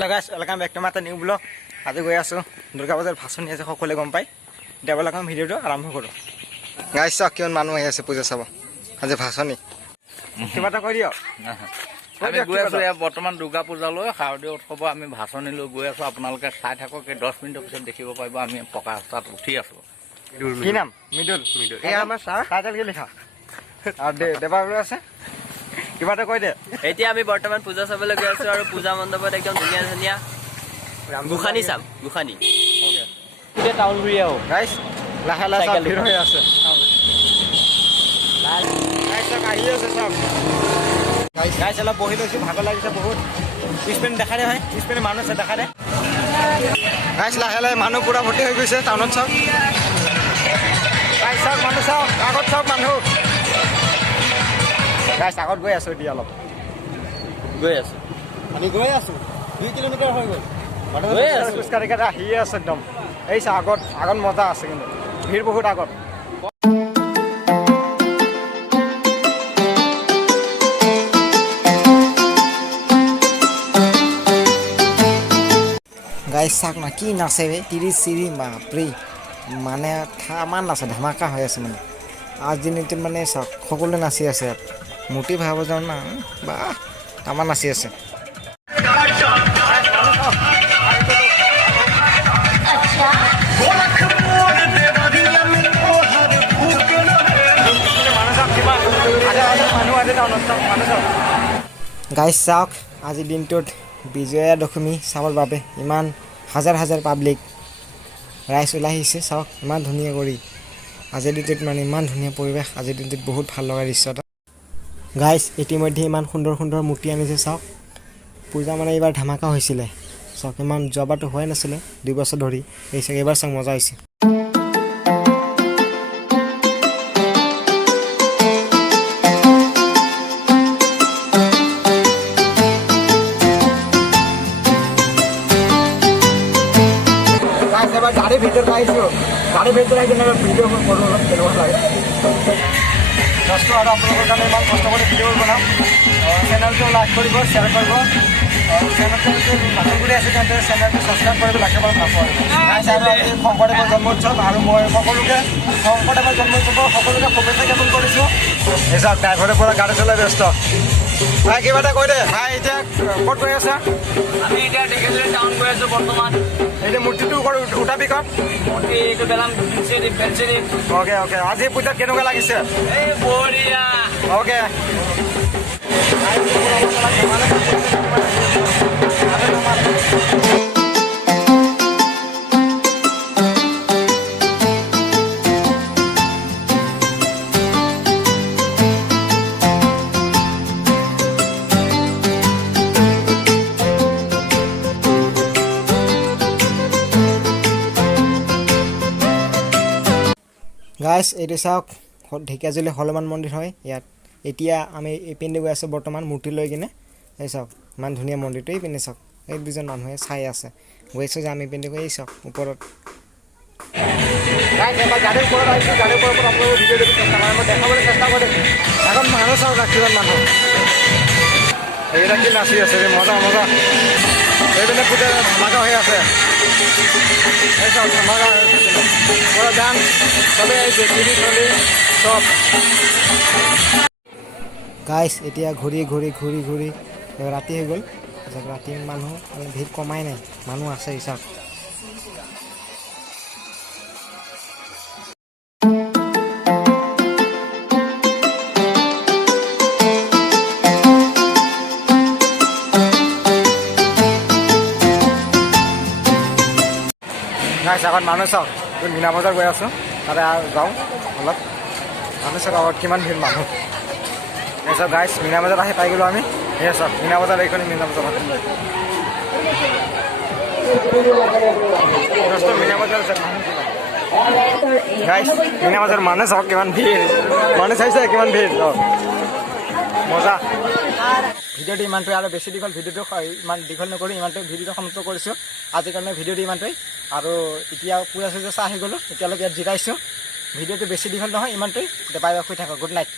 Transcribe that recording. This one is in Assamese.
Hello guys, welcome back to my new vlog. আজি গৈ আছো দুৰ্গা পূজাৰ ভাষণ আছে সকলোৱে গম পাই ডেভেলপমেণ্ট ভিডিওটো আৰম্ভ কৰো গাইস কিমান মানুহ আহি আছে পূজা চাব আজি ভাষণি কিবা এটা কৰি দিও আমি গৈ আছো বৰ্তমান দুৰ্গা পূজালৈ শাৰদীয় উৎসৱ আমি ভাষণি লৈ গৈ আছো আপোনালোকে চাই থাকক 10 মিনিটৰ পিছত দেখিব পাৰিব আমি পকা ৰাস্তাত উঠি আছো কি নাম মিডল এই আমাৰ স্যাৰ টাইটেল কি লিখা আৰু দেৱাগুৰু আছে কিবা এটা কৈ দে এতিয়া আমি বৰ্তমান পূজা চাবলৈ গৈ আছো আৰু পূজা মণ্ডপত একদম ধুনীয়া ধুনীয়া গুখানি চাম গুখানি ওকে এতিয়া টাউন ঘূৰি আহো গাইস লাহে লাহে সব ভিৰ হৈ আছে গাইস আহি আছে সব গাইস অলপ বহি লৈছো ভাগৰ লাগিছে বহুত স্পেন দেখা দে হয় স্পেন মানুহ আছে দেখা দে গাইস লাহে লাহে মানুহ পুৰা ভৰ্তি হৈ গৈছে টাউনত সব গাইস সব মানুহ সব আগত সব মানুহ গাইস আগত গৈ আছো দিয়া অলপ গৈ আছো আমি গৈ আছো 2 কিলোমিটাৰ হৈ গ'ল খোজকাঢ়ি আহি আছে একদম এই আগত মজা আছে কিন্তু ভিৰ বহুত আগত গাইছ চাক না কি নাচে বে তিৰি চিৰি বাপৰে মানে থামান নাচে ধামাকা হৈ আছে মানে আজি দিনটোত মানে চাওক সকলোৱে নাচি আছে ইয়াত মূৰ্তি ভাব যাওঁ না বা তামান নাচি আছে গাইছ চাওক আজি দিনটোত বিজয়া দশমী চাবৰ বাবে ইমান হাজাৰ হাজাৰ পাব্লিক ৰাইজ ওলাই আহিছে চাওক ইমান ধুনীয়া কৰি আজিৰ দিনটোত মানে ইমান ধুনীয়া পৰিৱেশ আজিৰ দিনটোত বহুত ভাল লগা দৃশ্য এটা গাইছ ইতিমধ্যে ইমান সুন্দৰ সুন্দৰ মূৰ্তি আনিছে চাওক পূজা মানে এইবাৰ ধামাকা হৈছিলে চাওক ইমান যোৱাবাৰটো হোৱাই নাছিলে 2 বছৰ ধৰি এইবাৰ চাওক মজা হৈছে গাড়ী ভিতৰত আহিছোঁ গাড়ী ভিতৰত আহি কিনে ভিডিঅ' কৰোঁ অলপ কেনেকুৱা লাগে কষ্ট আৰু আপোনালোকৰ কাৰণে ইমান কষ্ট কৰি ভিডিঅ' বনাম চেনেলটো লাইক কৰিব শ্বেয়াৰ কৰিব চেনেলটো নতুন কৰি আছে তেন্তে চেনেলটো ছাবস্ক্ৰাইব কৰিব লাগিব শংকৰদেৱৰ জন্ম উৎসৱ আৰু মই সকলোকে শংকৰদেৱৰ জন্ম উৎসৱৰ সকলোকে শুভেচ্ছা জ্ঞাপন কৰিছোঁ এই চাওক ড্ৰাইভাৰৰ পৰা গাড়ী চলাই ব্যস্ত ভাই কিবা এটা কৈ দে ভাই এতিয়া ক'ত গৈ আছা আমি এতিয়া ঢেকীয়াজুলি টাউন গৈ আছো বৰ্তমান এতিয়া মূৰ্তিটো উঠাবি ক'ত মূৰ্তিটো পেলাম বেলচেৰি অ'কে অ'কে আজি পূজাত কেনেকুৱা লাগিছে এই বঢ়িয়া অ'কে গাইছ এইটো চাওক ঢেকীয়াজুলি হনুমান মন্দিৰ হয় ইয়াত এতিয়া আমি এইপিনে গৈ আছোঁ বৰ্তমান মূৰ্তি লৈ কিনে এই চাওক ইমান ধুনীয়া মন্দিৰটো এইপিনে চাওক এই দুজন মানুহে চাই আছে গৈ আছোঁ যে আমি এইপিনে গৈ এই চাওক ওপৰত গাড়ীৰ ওপৰত আহিছোঁ গাড়ীৰ ওপৰত আপোনালোকে ভিডিঅ' দেখি দেখাবলৈ চেষ্টা কৰিম এখন মানুহ চাওক কিমান মানুহ এইকেইটা কি নাচি আছে মজা মজা এইপিনে পূজা ধামাকা হৈ আছে এই চাওক ধামাকা হৈ আছে পুৰা ডান্স চবে আহিছে টিভি চলি চব গাইছ এতিয়া ঘূৰি ৰাতি হৈ গ'ল ৰাতি মানুহ মানে ভিৰ কমাই নাই মানুহ আছে চাওক গাইছ আগত মানুহ চাওক মীনা বজাৰ গৈ আছোঁ তাতে যাওঁ অলপ মানুহ চাওক আগত কিমান ভিৰ মানুহ এই চাওক গাইছ মীনা বজাৰ আহি পাই গ'লোঁ আমি সেই চাওক মীনা বজাৰ এইখন মীনা বজাৰ মীনা বজাৰ গাইছ মীনা বজাৰ মানুহ চাওক কিমান ভিৰ মানুহ চাইছে কিমান ভিৰ মজা ভিডিঅ'টো ইমানটোৱে আৰু বেছি দীঘল ভিডিঅ'টো ইমান দীঘল নকৰি ইমানটোৱে ভিডিঅ'টো সমাপ্ত কৰিছোঁ আজিৰ কাৰণে ভিডিঅ'টো ইমানটোৱেই আৰু এতিয়া পূজা চূজা চাই আহি গ'লোঁ এতিয়ালৈকে ইয়াত জিৰাইছোঁ ভিডিঅ'টো বেছি দীঘল নহয় ইমানটোৱেই বাই বাই শুই থাকক গুড নাইট